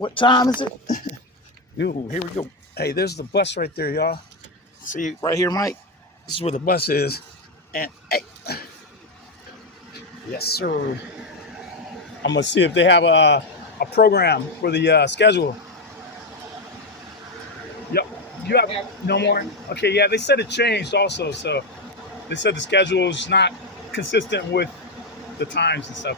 What time is it? Ooh, here we go. Hey, there's the bus right there, y'all. See right here, Mike? This is where the bus is. And hey, yes, sir. I'm gonna see if they have a program for the schedule. Yep. You have no more? Okay, yeah, they said it changed also, so they said the schedule is not consistent with the times and stuff.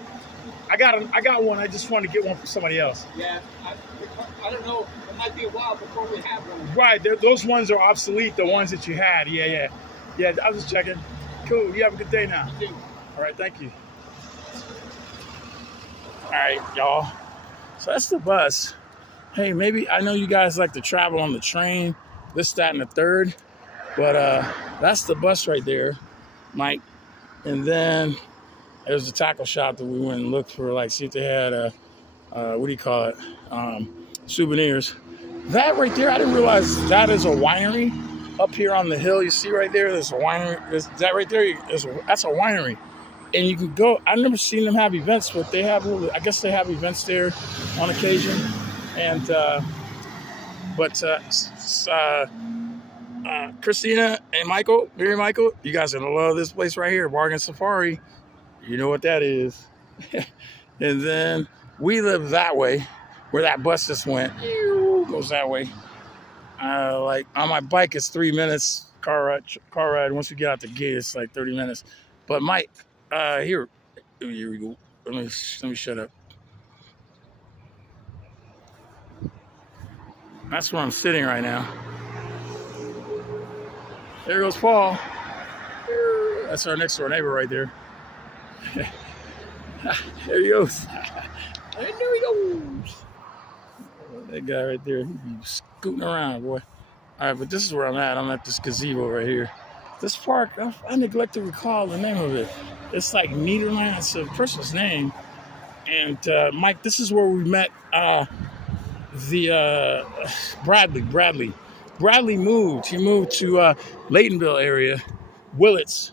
I got one. I just wanted to get one for somebody else. Yeah, I don't know. It might be a while before we have one. Right, those ones are obsolete. The ones that you had. Yeah. I was just checking. Cool. You have a good day now. You do. All right. Thank you. All right, y'all. So that's the bus. Hey, maybe I know you guys like to travel on the train, this, that, and the third, but that's the bus right there, Mike. And then there's the tackle shop that we went and looked for, like, see if they had what do you call it? Souvenirs. That right there, I didn't realize that is a winery up here on the hill. You see right there, there's a winery. That right there, that's a winery. And you can go, I've never seen them have events, but they have, I guess they have events there on occasion. And, Christina and Michael, Mary Michael, you guys are going to love this place right here, Bargain Safari. You know what that is. And then we live that way, where that bus just went. Goes that way. Like on my bike, it's 3 minutes car ride. Once we get out the gate, it's like 30 minutes. But Mike, here we go. Let me shut up. That's where I'm sitting right now. There goes Paul. That's our next door neighbor right there. There he goes. There he goes. That guy right there, he's scooting around, boy. All right, but this is where I'm at. I'm at this gazebo right here. This park, I neglect to recall the name of it. It's like Nederland. It's a person's name. And Mike, this is where we met Bradley. Bradley moved. He moved to Laytonville area, Willits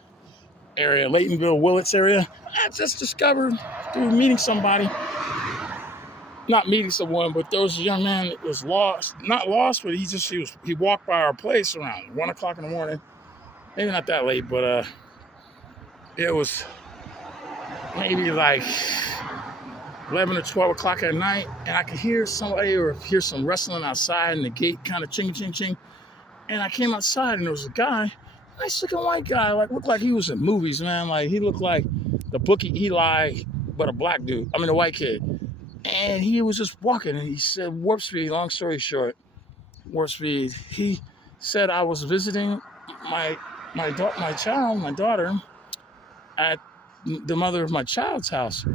area, Willits area. I just discovered through meeting somebody, not meeting someone, but there was a young man that was lost. Not lost, but he walked by our place around 1 o'clock in the morning. Maybe not that late, but it was maybe like 11 or 12 o'clock at night, and I could hear somebody or hear some rustling outside, and the gate kind of ching, ching, ching. And I came outside, and there was a guy, nice looking white guy, like looked like he was in movies, man. Like he looked like the Bookie Eli, but a black dude. I mean, a white kid. And he was just walking, and he said, "Warp speed." Long story short, warp speed. He said I was visiting my daughter, at the mother of my child's house,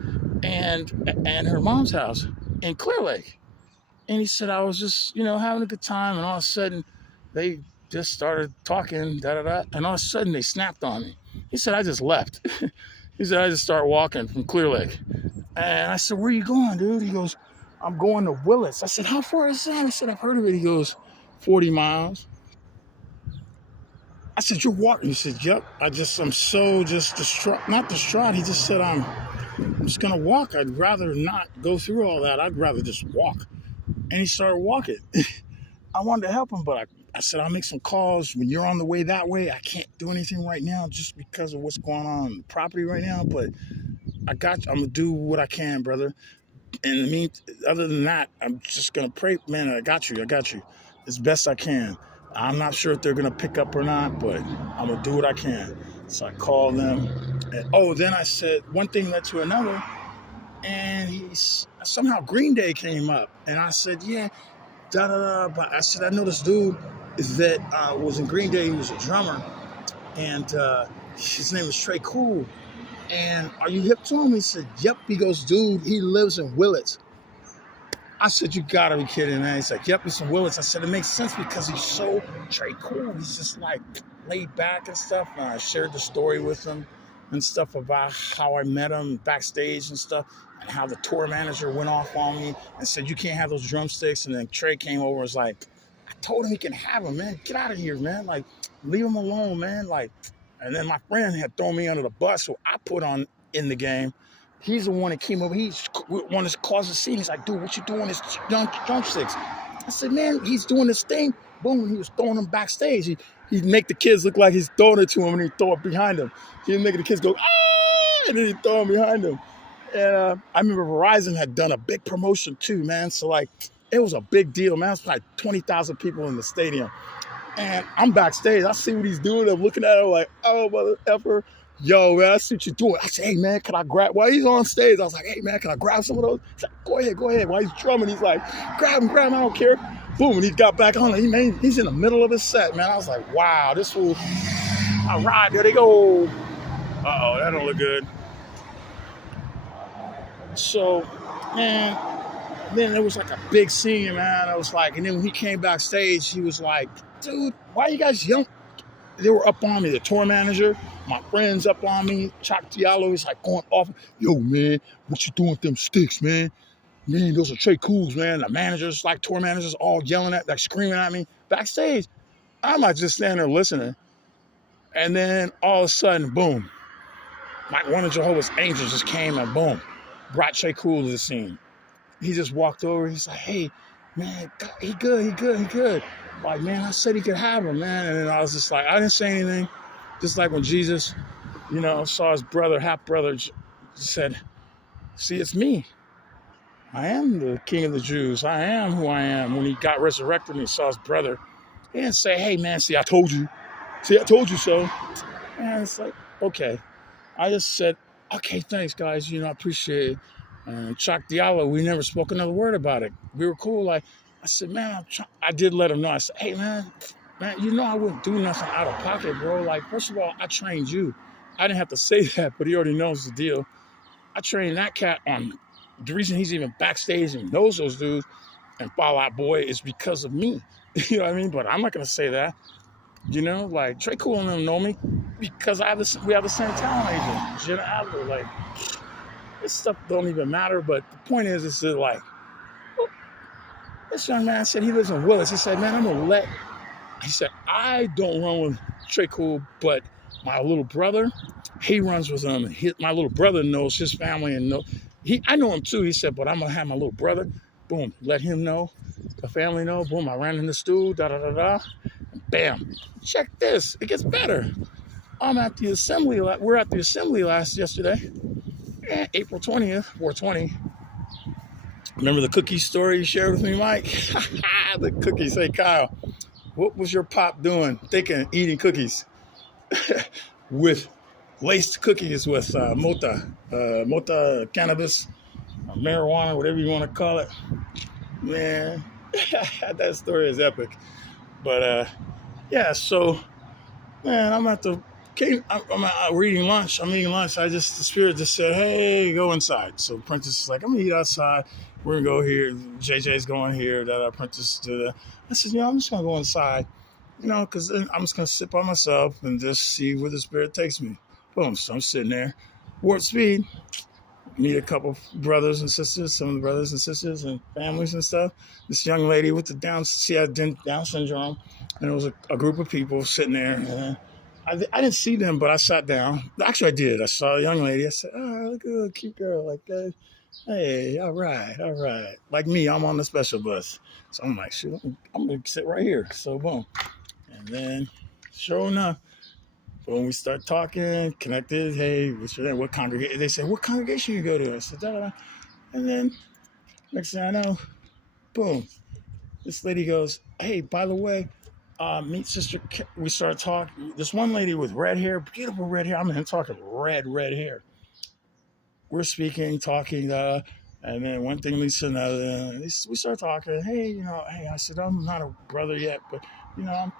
and her mom's house in Clear Lake. And he said I was just, having a good time, and all of a sudden they just started talking, and all of a sudden they snapped on me. He said I just left. He said I just started walking from Clear Lake. And I said, "Where you going, dude?" He goes, "I'm going to Willits." I said, "How far is that?" I said, "I've heard of it." He goes, 40 miles. I said, "You're walking?" He said, "Yep. I'm so just distraught." Not distraught. He just said, I'm just going to walk. I'd rather not go through all that. I'd rather just walk. And he started walking. I wanted to help him, but I said, "I'll make some calls when you're on the way that way. I can't do anything right now just because of what's going on the property right now, but I'm going to do what I can, brother. And other than that, I'm just going to pray. Man, I got you as best I can. I'm not sure if they're going to pick up or not, but I'm going to do what I can." So I called them. And, then I said, one thing led to another. And somehow Green Day came up. And I said, "Yeah, da-da-da." But I said, "I know this dude that was in Green Day. He was a drummer. And his name is Trey Cool. And are you hip to him?" He said, "Yep." He goes, "Dude, he lives in Willits." I said, "You gotta be kidding, man." He's like, "Yep, he's in Willits." I said, "It makes sense because he's so Trey Cool. He's just like laid back and stuff." And I shared the story with him and stuff about how I met him backstage and stuff, and how the tour manager went off on me and said, "You can't have those drumsticks." And then Trey came over and was like, "I told him he can have them, man. Get out of here, man. Like, leave him alone, man." Like, and then my friend had thrown me under the bus, so I put on in the game. He's the one that came over. He's one that caused the scene. He's like, dude, what you doing? This drumsticks. I said, man, he's doing this thing. Boom, he was throwing them backstage. He'd make the kids look like he's throwing it to him, and he'd throw it behind him. He'd make the kids go, ah, and then he'd throw them behind him. And I remember Verizon had done a big promotion too, man. So like, it was a big deal, man. It was like 20,000 people in the stadium. And I'm backstage. I see what he's doing. I'm looking at him like, oh, mother effer. Yo, man, I see what you're doing. I said, hey, man, can I grab? While he's on stage, I was like, hey, man, can I grab some of those? He's like, go ahead. While he's drumming, he's like, grab him, I don't care. Boom, and he got back on. He's in the middle of his set, man. I was like, wow, this fool. All right, there they go. Uh-oh, that don't look good. So, man, then there was like a big scene, man. I was like, and then when he came backstage, he was like, dude, why you guys young? They were up on me, the tour manager, my friends up on me, Chuck Diallo is like going off. Yo, man, what you doing with them sticks, man? Man, those are Tré Cools, man. The managers, like tour managers, all yelling at, like screaming at me. Backstage, I'm not just standing there listening. And then all of a sudden, boom, like one of Jehovah's Angels just came and boom, brought Tré Cool to the scene. He just walked over. He's like, hey, man, he good. Like, man, I said he could have him, man. And then I was just like, I didn't say anything. Just like when Jesus, saw his brother, half brother, said, see, it's me. I am the king of the Jews. I am who I am. When he got resurrected and he saw his brother, he didn't say, hey, man, see, I told you. See, I told you so. And it's like, okay. I just said, okay, thanks, guys. I appreciate it. And Chuck Diallo, we never spoke another word about it. We were cool. Like, I said, man, I did let him know. I said, hey, man, I wouldn't do nothing out of pocket, bro. Like, first of all, I trained you. I didn't have to say that, but he already knows the deal. I trained that cat on the reason he's even backstage and knows those dudes and Fall Out Boy is because of me. You know what I mean? But I'm not going to say that. Like, Tré Cool and them know me because we have the same talent agent, Jenna Adler. Like, this stuff don't even matter, but the point is that, like, this young man said he lives in Willis. He said, man, he said, I don't run with Tré Cool, but my little brother, he runs with him. My little brother knows his family and I know him too. He said, but I'm going to have my little brother, boom, let him know, the family know, boom, I ran in the stool, da-da-da-da, bam. Check this, it gets better. I'm at the assembly, we're at the assembly yesterday, April 20th, 420. Remember the cookie story you shared with me, Mike? The cookies. Hey, Kyle, what was your pop doing? Eating cookies with laced cookies with mota cannabis, marijuana, whatever you want to call it. Man, that story is epic. But yeah, so man, I'm eating lunch. The spirit just said, hey, go inside. So Prentice is like, I'm gonna eat outside. We're gonna go here. JJ's going here. Prentice did that. I said, I'm just gonna go inside, because then I'm just gonna sit by myself and just see where the spirit takes me. Boom. So I'm sitting there, warp speed. Meet a couple brothers and sisters, some of the brothers and sisters and families and stuff. This young lady with she had Down syndrome, and it was a group of people sitting there. And I didn't see them, but I sat down. Actually, I did. I saw a young lady. I said, oh, look at a cute girl like that. Hey, all right. Like me, I'm on the special bus. So I'm like, shoot, I'm going to sit right here. So, boom. And then, sure enough, when we start talking, connected, hey, what's your name? What congregation? They said, what congregation you go to? I said, da-da-da. And then, next thing I know, boom. This lady goes, hey, by the way, meet Sister. We started talking. This one lady with red hair, beautiful red hair. I'm talking red hair. We're speaking, talking, and then one thing leads to another. We start talking. Hey, I said, I'm not a brother yet, but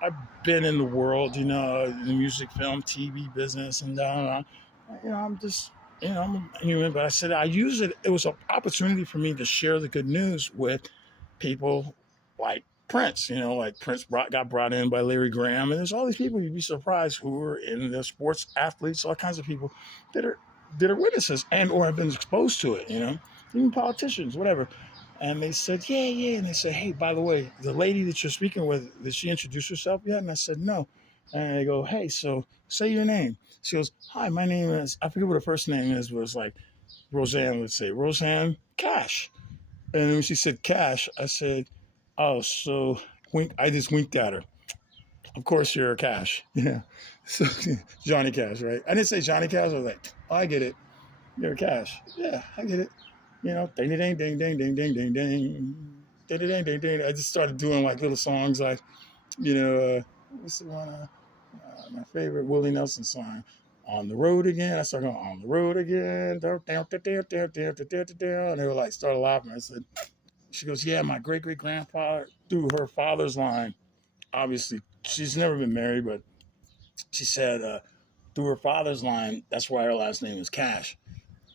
I've been in the world, the music, film, TV business, and I'm just, I'm a human. But I said I use it. It was an opportunity for me to share the good news with people like Prince. Like Prince got brought in by Larry Graham, and there's all these people you'd be surprised who are in the sports athletes, all kinds of people that are witnesses and or have been exposed to it. Even politicians, whatever. And they said, yeah. And they said, hey, by the way, the lady that you're speaking with, did she introduce herself yet? And I said, no. And they go, hey, so say your name. She goes, hi, my name is, I forget what her first name is, but it's like Roseanne would say, Roseanne, cash. And when she said cash, I said, oh, so wink. I just winked at her. Of course, you're a Cash. Yeah. So Johnny Cash, right? I didn't say Johnny Cash. I was like, oh, I get it. You're a Cash. Yeah, I get it. Ding ding ding ding ding ding ding ding ding ding ding ding ding. I just started doing like little songs like, what's the one? My favorite Willie Nelson song. On the road again. I started going on the road again. And they were like, started laughing. I said, she goes, yeah, my great great grandfather through her father's line. Obviously, she's never been married, but she said through her father's line, that's why her last name is Cash.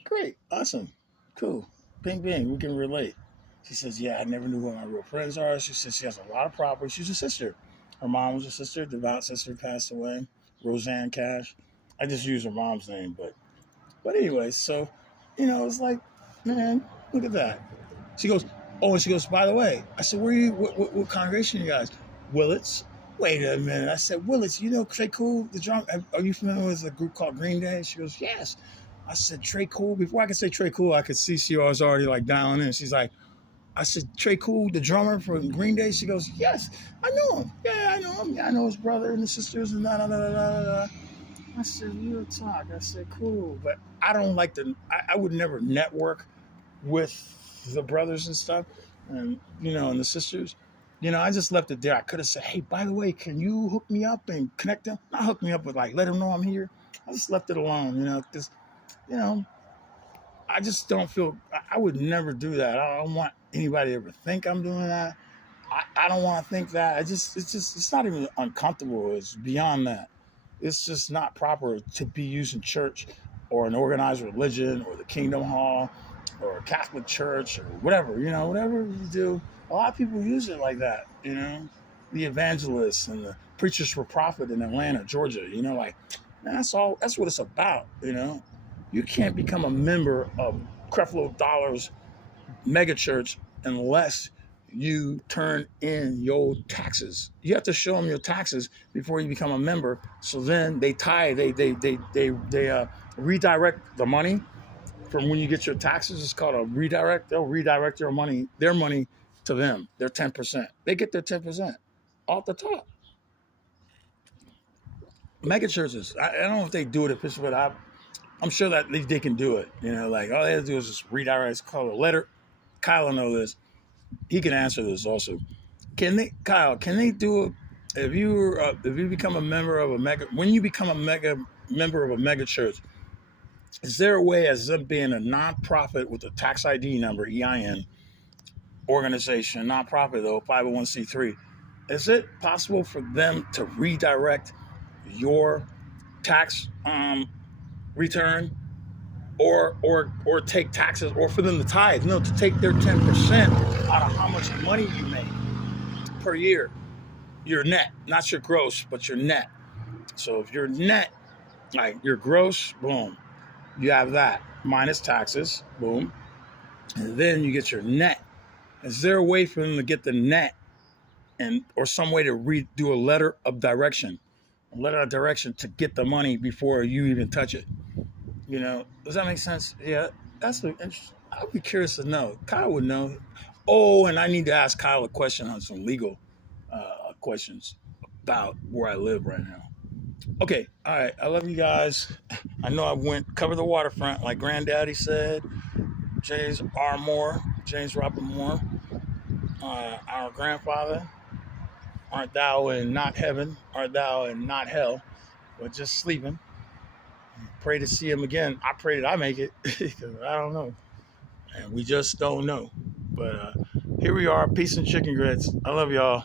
Great, awesome, cool. Bing, bing, we can relate. She says, yeah, I never knew who my real friends are. She says she has a lot of property. She's a sister. Her mom was a sister, devout sister, passed away, Roseanne Cash. I just use her mom's name, but anyway, so, it's like, man, look at that. She goes, oh, and she goes, by the way, I said, where are you, what congregation are you guys? Willits. Wait a minute. I said, Willits, Trey Cool, the drum? Are you familiar with a group called Green Day? She goes, yes. I said, Trey Cool. Before I could say Trey Cool, I could see she was already like dialing in. She's like, I said, Trey Cool, the drummer from Green Day? She goes, yes, I know him. Yeah, I know him. Yeah, I know his brother and the sisters and da. I said, you talk. I said, cool. But I don't like I would never network with the brothers and stuff and, and the sisters. I just left it there. I could have said, hey, by the way, can you hook me up and connect them? Not hook me up, but like let them know I'm here. I just left it alone, because, I just don't feel, I would never do that. I don't want anybody to ever think I'm doing that. I don't want to think that. It's not even uncomfortable. It's beyond that. It's just not proper to be using church or an organized religion or the Kingdom Hall or a Catholic church or whatever, whatever you do. A lot of people use it like that, the evangelists and the preachers for profit in Atlanta, Georgia, man, that's what it's about, You can't become a member of Creflo Dollar's mega church unless you turn in your taxes. You have to show them your taxes before you become a member. So then they redirect the money from when you get your taxes. It's called a redirect. They'll redirect their money to them. Their 10%. They get their 10% off the top. Mega churches. I don't know if they do it efficiently, but I'm sure that they can do it. Like all they have to do is just redirect. It's called a letter. Kyle will know this. He can answer this also. Kyle, can they do it if you become a member of when you become a member of a mega church? Is there a way, as them being a nonprofit with a tax ID number, EIN organization, nonprofit though, 501c3, is it possible for them to redirect your tax return or take taxes, or for them to tithe? No, to take their 10% out of how much money you make per year. Your net, not your gross, but your net. So if your net, like your gross, boom, you have that minus taxes, boom, and then you get your net. Is there a way for them to get the net or some way to do a letter of direction to get the money before you even touch it? Does that make sense? Yeah, that's interesting. I'd be curious to know. Kyle would know. Oh, and I need to ask Kyle a question on some legal questions about where I live right now. Okay, all right. I love you guys. I know I cover the waterfront like Granddaddy said. James Robert Moore, our grandfather. Art thou in not heaven? Art thou in not hell? But just sleeping. Pray to see him again. I pray that I make it because I don't know. And we just don't know. But here we are. Peace and chicken grits. I love y'all.